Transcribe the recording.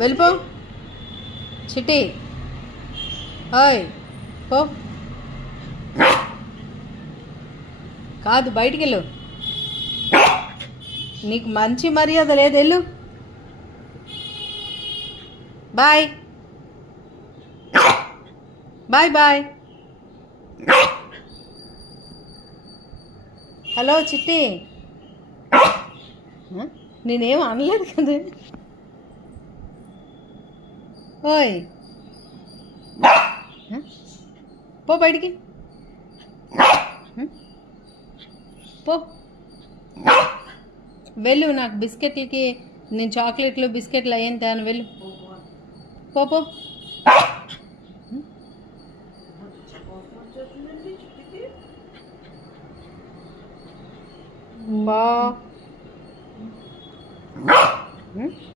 వెళ్ళిపో చిట్టి. హాయ్ పో. కాదు బయటికి వెళ్ళు. నీకు మంచి మర్యాద లేదు. వెళ్ళు. Bye bye bye. హలో చిట్టి. నేనేం అనలేదు కదా. ఓయ్ పో బయటికి పో. వెళ్ళు. నాకు బిస్కెట్లకి నేను చాక్లెట్లు బిస్కెట్లు అయ్యాను తేను. వెళ్ళు పో పో. బా